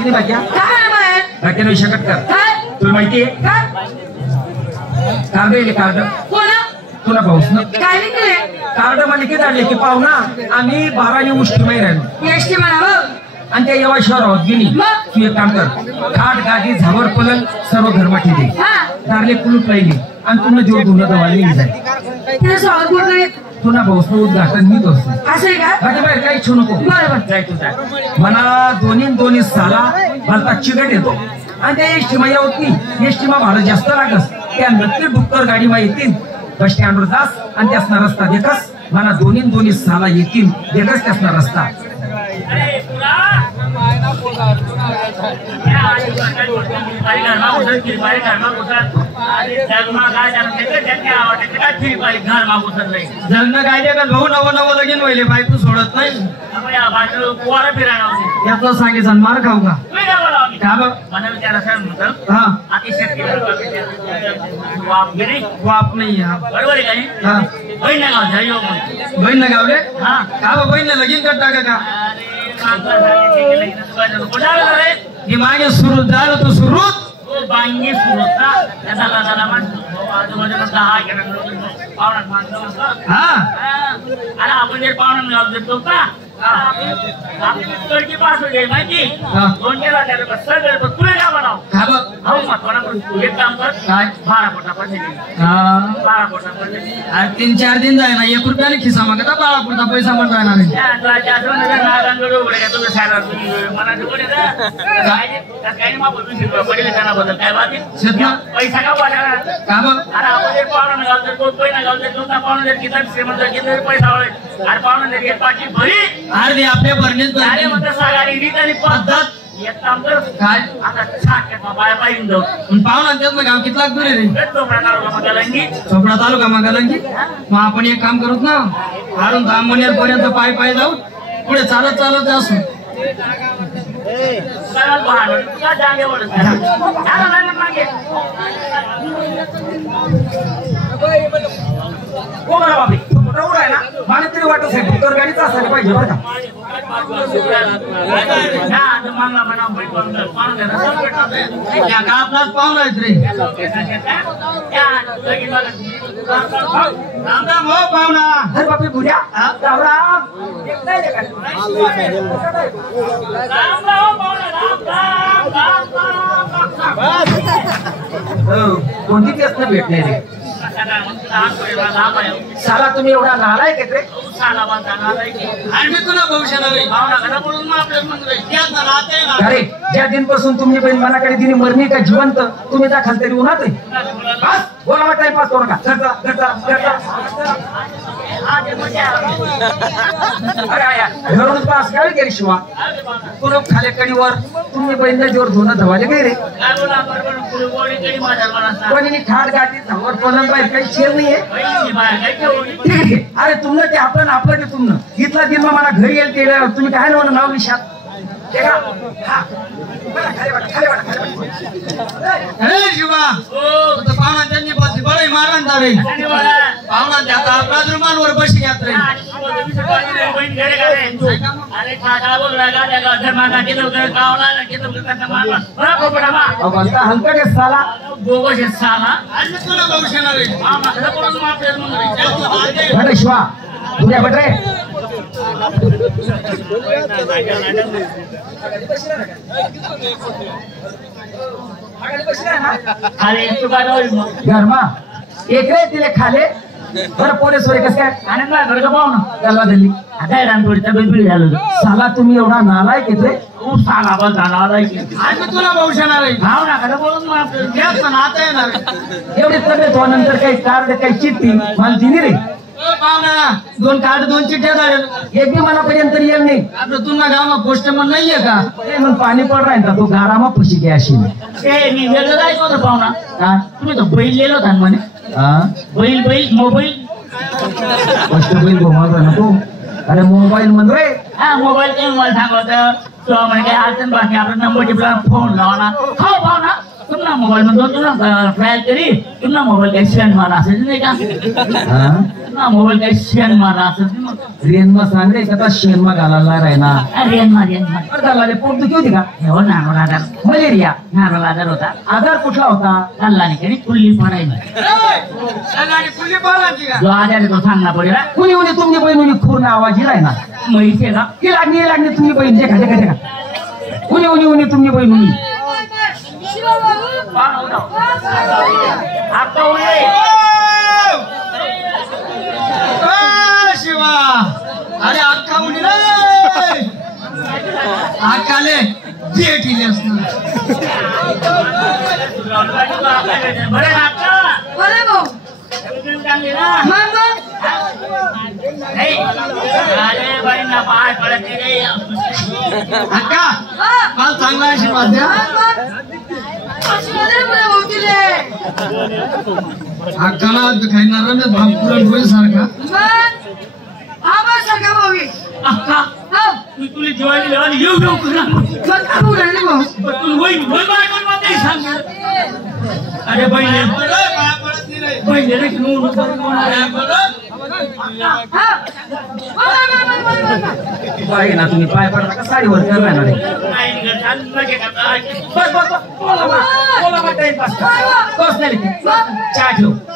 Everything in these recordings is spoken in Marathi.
माहिती नाही बाकी बाकी नाही शकत का तुला माहिती आहे कार्ड येईल कार्ड तुला भाऊस ना कार्ड मध्ये किती आले की पाहुणा आम्ही 12 उष्टी माही राहिलो आणि त्या येवा शहरात गेली तू एक काम कर खाट गादी झावर पलंग सर्व घरमाठी दे दारले कुलूप राहिली आणि तुला जोर धुणं दवाली जाय तुला भाऊस उद्घाटन मी करतो माझ्या बाहेर काही इच्छू नको जाय तू जाय मला दोन्ही साला मला चिकट येतो आणि त्या एसटी मा होत नाही एसटी मा भाडं जास्त लागस त्या नक्की डुक्कर गाडी मा येतील बस स्टँडवर जास आणि त्यासना रस्ता देखस मला दोन्ही साला येतील देखस त्यासना रस्ता जगणं काय दे का भाऊ नवं लगीन व्हायले बायको सोडत नाही यातलं सांगितलं मार खाऊ का बाप नाही बहीण गावले का बहीण लगीन करता का मागे सुरू झालं तर सुरूच बांगी सुरू आपण जे पाहुणा गाव देतो का कडकी पास होईल माहिती दोन केला त्याला सगळं तुला का बनाव एक काम कर काय 12 पोटा पैसे 12 पोटा पैसे 3-4 दिन जाय ना 1 रुपयाने खिसा मागता 12 पोटा पैसा म्हणता येणार पैसा का वाटायला का बघ अरे आपण पाहुणा गाव कोण पैना गाव तुमचा पाहुणा किती श्रीमंत किती पैसा अरे पाहुणा पाठी भरी अरे आपल्या भरणीत सागारी रीत आणि पद्धत एक काम कर काय आता छाट बाय पाहिजे जाऊ पाहुणा त्यात मग गाव कितला दूर रे चोपडा तालुका मंगलंगी मग आपण एक काम करूत ना हारून धामनेर पर्यंत पाय जाऊ पुढे चालत असू मला तरी वाटत डुक्कर गाडीच असायला पाहिजे बरं का आपलाच पाहुणा आहेत रे राम हो पाहुणा अरे बापरे बुड्या कोणती केस न भेटले रे साला तुम्ही एवढा नालायक आहे रे मी तुला अरे ज्या दिनपासून तुम्ही बहीण मनाकडे दिली मरणी का जिवंत तुम्ही दाखल तरी उन्हात बस बोला टाइमपास करू नका घरून पास काय केली शिवा कुलूप खाले कडीवर तुम्ही बहीण जोर धुणं धवाले काय रे कोणी ठार गाठी धावर पलंग बाहेर काही शेर नाहीये अरे तुमनं ते आपलं ते तुमनं इथला दिन मग मला घरी येईल ते तुम्ही काय ना नाव विषयात शिवा पाहुणा त्यांनी बळी मारण जावे पाहुणा त्याचा प्रादुर्भावावर बशी घ्यात रे हलकट साला बोगस साला तुला भविष्य शिवा तुझ्या बट रे घरमा एक रे तिले खाले बरं पोलीस वगैरे कसं काय आनंद घर का पाहू ना गलवा दिल्ली आता रानथोडी तब्येत बिघडी झालं साला तुम्ही एवढा नालायक येते खूप साला बस नालायक आणि तुला भविष्याणार आहे भाव ना खरं बोलून आता येणार एवढी तब्येत हो नंतर काही कार्ड काही चिठ्ठी मला दिली रे पाहुणा 2 कार्ड 2 चिठ्ठ्या झाल्या एक बी मनापर्यंत येईल नाही आपलं तुला गावात पोस्टमन नाहीये का ते मग पाणी पड राहील तो गारामा फुशी घ्या अशी मी वेगळं जायचं होतं पाहुणा तुम्ही तो बैल लिहिलं होता म्हणे बैल मोबाईल गोष्ट बैल घुमावतो ना तू अरे मोबाईल म्हण रे मोबाईल ते मला सांगत तो म्हणे काय अडचण बाकी आपला नंबर टिपला फोन लावना हो पाहुणा तुमना मोबाईल म्हणतो तुला ट्रायल करी तुमना मोबाईल काही सेंड मला असेल नाही का ना मोबाईल काही शेण मारा असं रेनमा सांग रे का शेनमा घालायला राहिना रेनमा घालाले पोट दुखी होती का हो नारळ आजार मलेरिया नारळ आजार होता आजार कुठला होता अल्लाने कधी कुल्ली पडायला जो आजार आहे तो सांगना पडेल कुणी उनी तुमची बहीण खूर आवाज ही राहिना म्हैस आहे का ही लागली तुमची बहीण देखा देखा देखा उनी तुमची बहीण उनी शिवा अरे अक्का उडी अक्काले जेठीले अक्का मला चांगला आशीर्वाद द्या अक्काला खाणार भाव पुरणपोळी सारखा अक्का तुला जेवायला लावून येऊ घेऊ अरे बहिणी पाय ना तुम्ही पाय पडता का साडीवर करणार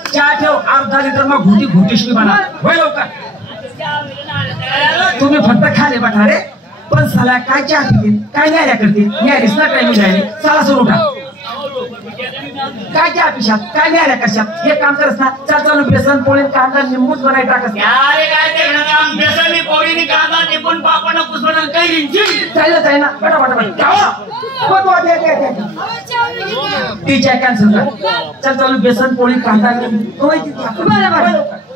चहा ठेव अर्धा लिटर मग घुटीशी बना होय लवकर तुम्ही फक्त खाले बटा रे पण साला काय चहा पितील काय न्याया करतील न्यायाधीश ना टाइमिंग राहिले चला सुरू उठा काय चहा पिशात काय न्याया कशात हे काम करत ना चल चालू बेसन पोळी कांदा निंबूच बनाय टाकस अरे काय ते काम बेसन पोळी कांदा निंबून पापड कुसवण काही चालत आहे ना बटा बटा बटा टीचर कॅन्सल कर चल चालू बेसन पोळी कांदा निंबू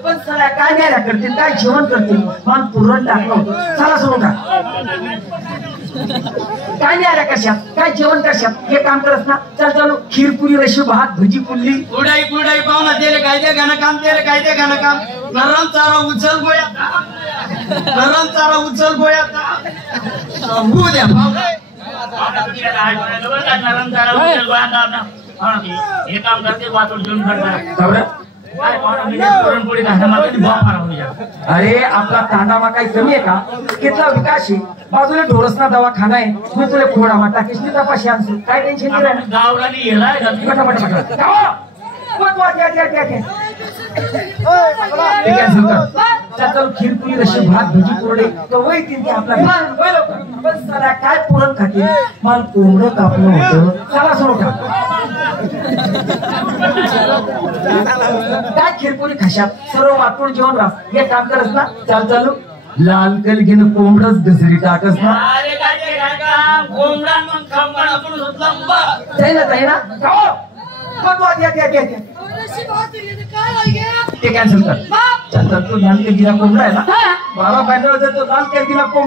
पण चला काय न्याया करतील काय जेवण करतील मन पुरण टाकलो चला सुरू उठा काय न्याया कशात काय जेवण कशात हे काम करत ना चल चालू खीर पुरी रशी भात भजी पुल्ली कुडाई पाहुणा तेरे कायदे गाणं काम तेरे कायदे गाणं काम नरम चारा उचल गोया होऊ द्या हे काम करते वाचून घेऊन अरे आपला तांडामा काही कमी आहे का कितला विकास आहे बाजूला ढोरसना दवाखाना आहे मी तुला फोडा माटा किसनी तपाशी आणतो काय टेन्शन नाही गावरानी येलाय खीर पुरी रशी भात भजी कोरडे कवय तीन आपला काय पुरण खाते मला कोंबडं कापलं होतं चला सुरू काय खीरपुरी खाशात सर्व वाटून जेवण राहत हे काम करत ना चालू लाल कल घेणं कोंबडच घसरी टाकस ना ते कॅन्सल कर तू लाल केल कोंबडा आहे ना बाबा पाहिजे तो लाल केल कोंबडा